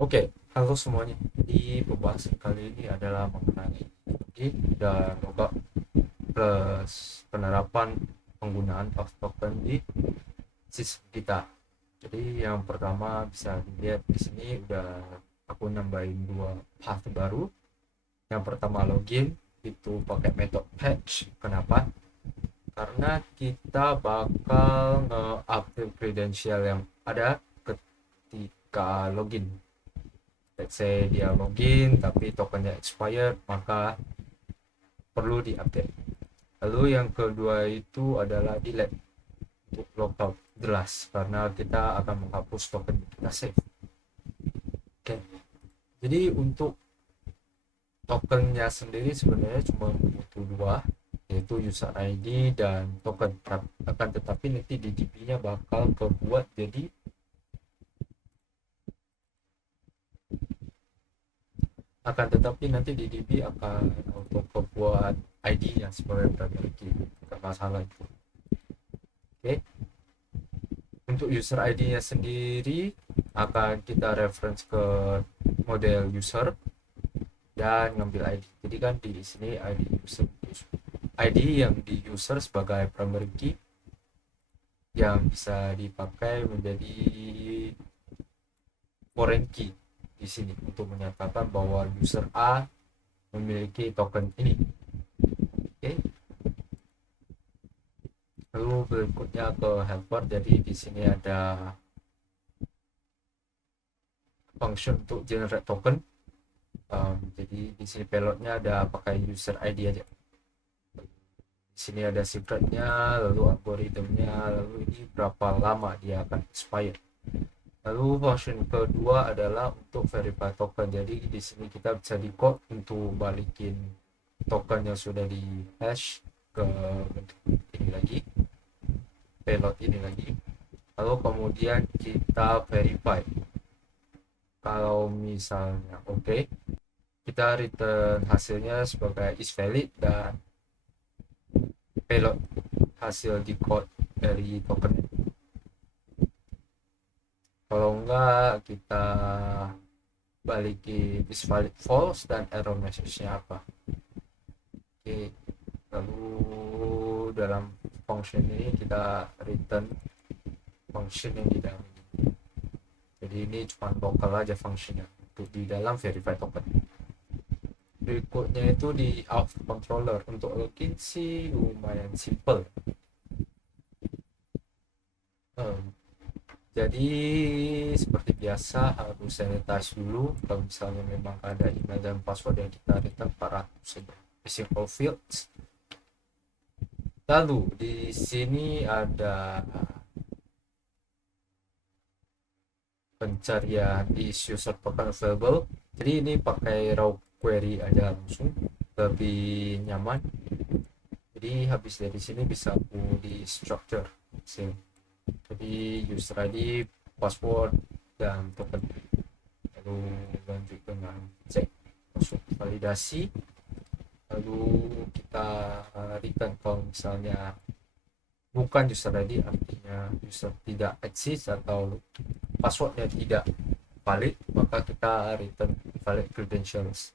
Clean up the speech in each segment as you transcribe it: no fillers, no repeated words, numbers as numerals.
Oke, halo semuanya. Jadi pembahasan kali ini adalah mengenai login dan logout plus penerapan penggunaan of token di sistem kita. Jadi yang pertama bisa dilihat di sini udah aku nambahin dua path baru. Yang pertama login itu pakai metode patch. Kenapa? Karena kita bakal nge-update credential yang ada ketika login. Let's say dia login tapi tokennya expired, maka perlu diupdate. Lalu yang kedua itu adalah delete untuk logout, jelas karena kita akan menghapus token yang kita save. Oke, jadi untuk tokennya sendiri sebenarnya cuma butuh dua, yaitu user ID dan token. Akan tetapi nanti di DB-nya bakal kebuat jadi akan tetapi nanti di DB akan untuk kebuat ID-nya sebagai primary key, nggak masalah itu. Oke, untuk user ID-nya sendiri akan kita reference ke model user dan ngambil ID. Jadi kan di sini ID user, ID yang di user sebagai primary key yang bisa dipakai menjadi foreign key di sini untuk menyatakan bahwa user A memiliki token ini. Oke. Lalu berikutnya ke helper. Jadi di sini ada function untuk generate token. Jadi di sini payloadnya ada pakai user ID aja. Di sini ada secretnya, lalu algoritmnya, lalu ini berapa lama dia akan expire. Lalu function kedua adalah untuk verify token. Jadi di sini kita bisa di code untuk balikin token yang sudah di hash ke bentuk ini lagi, payload ini lagi. Lalu kemudian kita verify. Kalau misalnya oke, kita return hasilnya sebagai is valid dan payload hasil decode dari token. Kalau enggak, kita balikin is valid false dan error message-nya apa. Oke, lalu dalam function ini kita return function yang di dalam ini. Jadi ini cuma local aja functionnya untuk di dalam verify token. Berikutnya itu di auth controller. Untuk login sih lumayan simple. Um, jadi seperti biasa harus sanitize dulu. Kalau misalnya memang ada email dan password yang kita return 400 saja. Simple fields. Lalu di sini ada pencarian is user token available. Jadi ini pakai raw query aja langsung, lebih nyaman. Jadi habis dari sini bisa aku di structure sih. Jadi user ID, password, dan token. Lalu lanjut dengan cek masuk validasi. Lalu kita return kalau misalnya bukan user ID, artinya user tidak eksis atau passwordnya tidak valid, maka kita return valid credentials.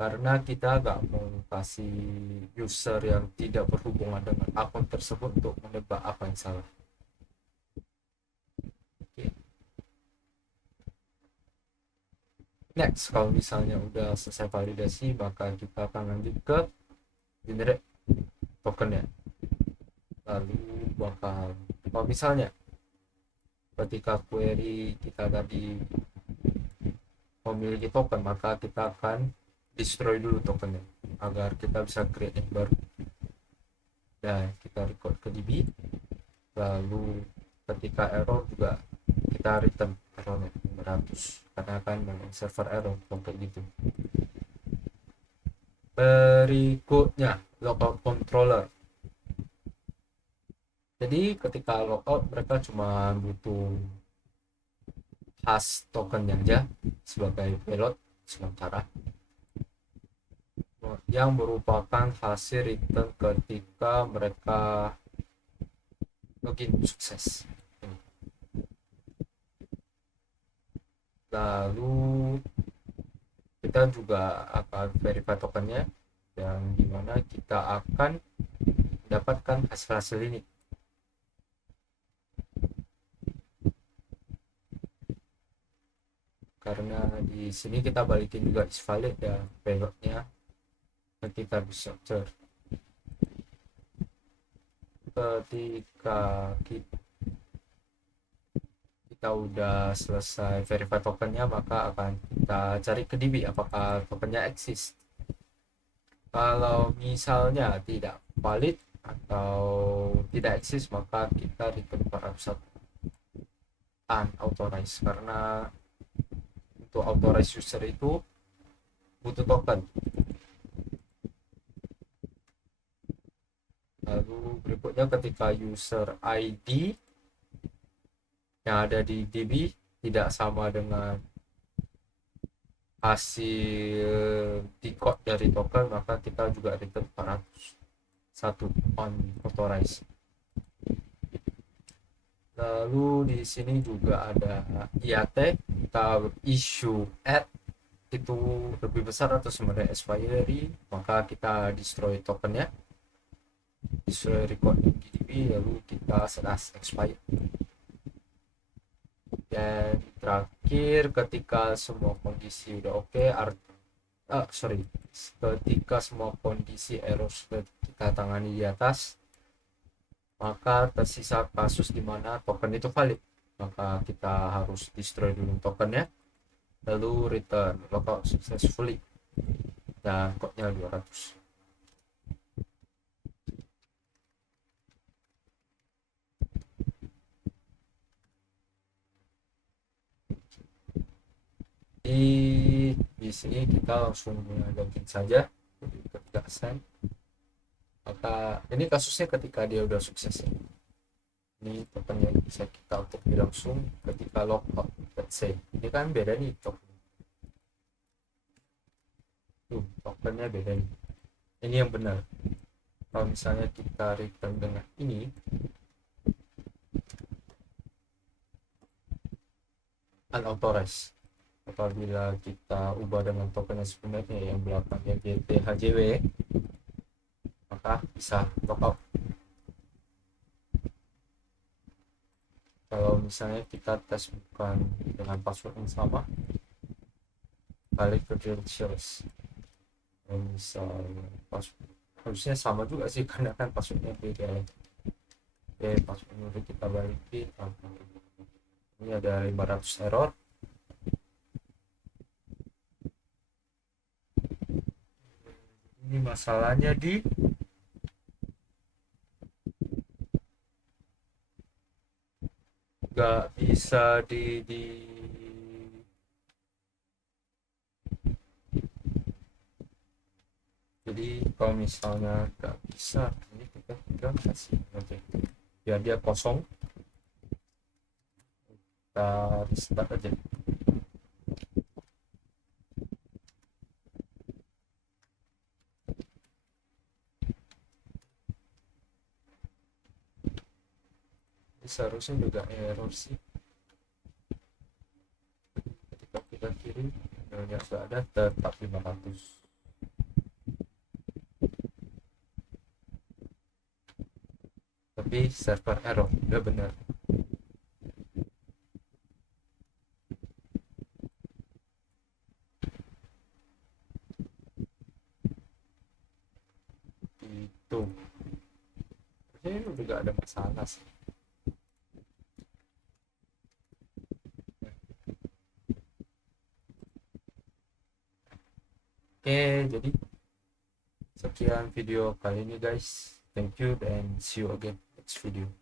Karena kita nggak mau kasih user yang tidak berhubungan dengan akun tersebut untuk menebak apa yang salah. Oke. Next, kalau misalnya udah selesai validasi, maka kita akan lanjut ke generate tokennya. Lalu bakal, kalau misalnya ketika query kita tadi memiliki token, maka kita akan destroy dulu tokennya agar kita bisa create yang baru. Dan kita record ke DB. Lalu ketika error juga kita return errornya 500 karena akan memang server error kayak gitu. Berikutnya logout controller. Jadi ketika logout mereka cuma butuh hash token aja sebagai payload sementara, yang merupakan hasil return ketika mereka login sukses. Lalu kita juga akan verify tokennya, yang dimana kita akan mendapatkan hasil-hasil ini. Karena di sini kita balikin juga is valid ya payloadnya, kita bisa cek ketika kita udah selesai verify tokennya, maka akan kita cari ke DB apakah tokennya exist. Kalau misalnya tidak valid atau tidak eksis, maka kita return 401 unauthorized, karena untuk authorized user itu butuh token. Lalu berikutnya ketika user ID yang ada di DB tidak sama dengan hasil decode dari token, maka kita juga return 401 unauthorized. Lalu di sini juga ada IAT, kita issue at itu lebih besar atau sama dengan expiry, maka kita destroy tokennya, destroy record di DB, lalu kita set as expired. Dan terakhir ketika semua kondisi udah oke, ketika semua kondisi error sudah kita tangani di atas, maka tersisa kasus di mana token itu valid, maka kita harus destroy dulu tokennya, lalu return logout successfully dan code-nya 200. Di sini kita langsung login saja ketika send, maka ini kasusnya ketika dia udah sukses ya. Ini tokennya bisa kita untuk langsung ketika logout, let's say ini kan beda nih tokennya beda nih, ini yang benar. Kalau misalnya kita return dengan ini, unauthorized. Apabila kita ubah dengan token yang sebenarnya yang belakangnya GTHJW, maka bisa logout. Kalau misalnya kita tes bukan dengan password yang sama, balik ke credentials, misalnya password harusnya sama juga sih karena kan passwordnya beda. Oke, passwordnya kita balikin. Ini ada 500 error. Ini masalahnya di nggak bisa di jadi kalau misalnya nggak bisa, ini kita tinggal kasih oke biar dia kosong, kita restart aja. Ini seharusnya juga error sih ketika kita kirim, emailnya sudah ada tetap 500. Tapi server error udah benar. Itu ini udah gak ada masalah sih. Oke, jadi sekian video kali ini guys. Thank you and see you again next video.